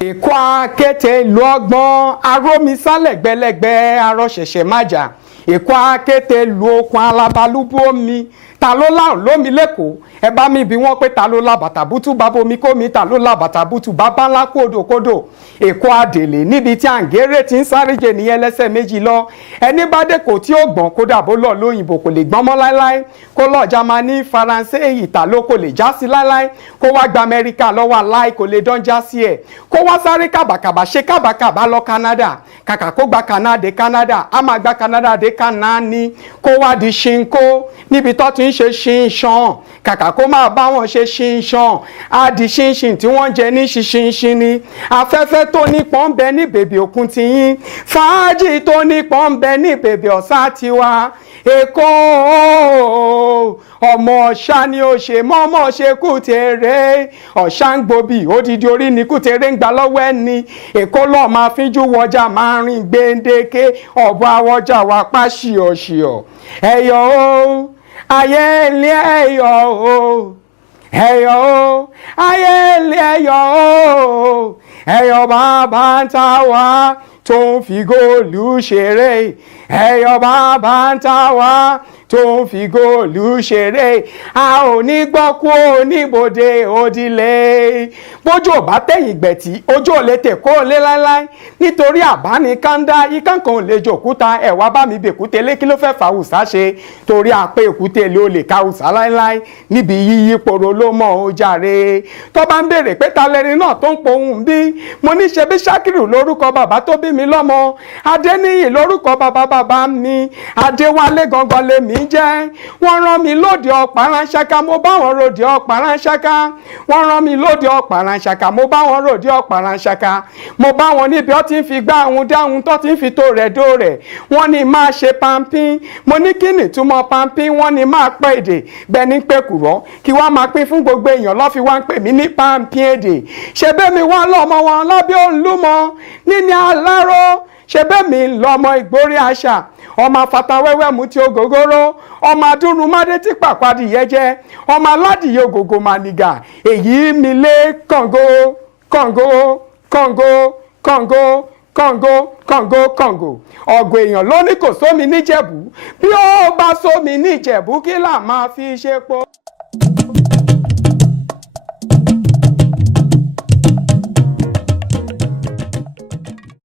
Èkó akéte ìlú ọgbọ́n arómisálẹ̀gbẹ́lẹ́gbẹ́ arọ́ṣẹ̀ṣẹ̀ májà. Èkó akéte ìlú okun alábàlúbú omi. Ta ló láhùn lómi lẹ́kọ̀ọ́? Ẹ bá mi bí wọ́n pé ta ló la bàtà bútú bàbá omi kó mi, ta ló la bàtà bútú bàbá ńlá kódòkódò. Èkó adèlè níbi tí àǹgẹ́rẹ́ ti ń sáré jẹ nìyẹn lẹ́sẹ̀ méjì lọ. Ẹni bá dé kò tí ó gbọ́n kódà bó lọ lóyìnbó kò lè gbọ́n mọ́ láéláé. Kó lọ Jámánì, Faransé, Ìtàló kò lè já sí láéláé. Kó wá gba Amẹ́ríkà lọ́wọ́ aláì kò lè dán já sí ẹ̀. Kó wá sáré kàbàkàbà ṣe kàbàkàbà lọ Canada. Kàkà kó gba Canada, a máa gba Canada dé Canani. Kó wá di ṣinkó níbi tó ti ń ṣe ṣinṣan. Kàkà kó máa bá wọn ṣe ṣinṣan. A di ṣinṣin tí wọ́n jẹ ní ṣinṣin ni. Afẹ́fẹ́ tó nípọn ń bẹ ní bèbè òkun ti yín. Fàájì tó nípọn ń bẹ ní bèbè ọ̀sá tiwa. Èkó ọmọ ọ̀ṣà ni ó ṣe mọ́mọ́ ṣe Kútèrè. Ọ̀ṣà ń gbòbí odidi orí ni Kútèrè ń gbà lọ́wọ́ ẹni. Èkó lọ́ọ́ máa fínjú wọjà máa rìn gbéńdéke. Ọ̀bọ̀ àwọjà wà pa ṣìọ̀ṣìọ̀. Ẹ̀yọ̀ o ayé ilé ẹ̀yọ̀ o. Ẹ̀yọ̀ o ayé ilé ẹ̀yọ̀ o. Ẹ̀yọ̀ bàbá ń ta wá tó ń fi góòlù ṣeré. Ẹ̀yọ̀ bàbá ń ta wá tó ń fi góòlù ṣeré. A ò ní gbọ́ kú oníbodè òdìlé. Bójú ò bá tẹ̀yìn gbẹ̀tì ojú ò lè tẹ̀ kó lé láéláé. Nítorí àbánikánda ikán kan ò lè jòkúta ẹ̀wà bá mi bèkúté lé kí ló fẹ́ fa Hausa ṣe. Torí àpé èkúté lé o lè ka Hausa láéláé. Níbi yíyí poro ló mọ̀ ó jàre. Tó bá ń béèrè pé ta lẹni náà tó ń pohùn bí. Mo ní ṣe bí Ṣákìrù lórúkọ bàbá tó bí mi lọ́mọ. Adéníyì lórúkọ bàbá mi. Adéwálé gangan lèmi jẹ́. Wọ́n rán mi lóde Ọ̀pá-ránṣáká mo bá wọn ròde Ọ̀pá-ránṣáká. Wọ́n rán mi lóde Ọ̀pá-ránṣáká mo bá wọn ròde Ọ̀pá-ránṣáká. Mo bá wọn níbi ó ti ń fi gbá àwọn dáhùn tó ti ń fi tó rẹ̀ dó rẹ̀. Wọ́n ní máa ṣe pampín. Mo ní kí ni ìtumọ̀ pampín? Wọ́n ní máa pẹ́ èdè bẹ́ẹ̀ ní pé kùrọ́ kí wọ́n máa pín fún gbogbo èèyàn lọ́ fi wá ń pè mí ní pampín èdè. Ṣé bẹ́ẹ̀ mi wá lọ́mọ wọn lábẹ́ Olúmọ níní Aláró? Ṣé bẹ́ẹ̀ mi lọ́mọ Ìgbórí àṣà? Ọmọ afatawẹ́wẹ́ mú ti ògógóró. Ọmọ adúrúmọ́dé tí pàpàdé yẹ jẹ́. Ọmọ aládìyẹ ògògò mànìgà. Èyí mi lé Kàngó Kàngó Kàngó Kàngó Kàngó Kàngó Kàngó. Ọ̀gọ̀ èèyàn ló ní kò sómi níjẹ̀bú. Bí ó bá sómi níjẹ̀bú kí là máa fi ṣe po.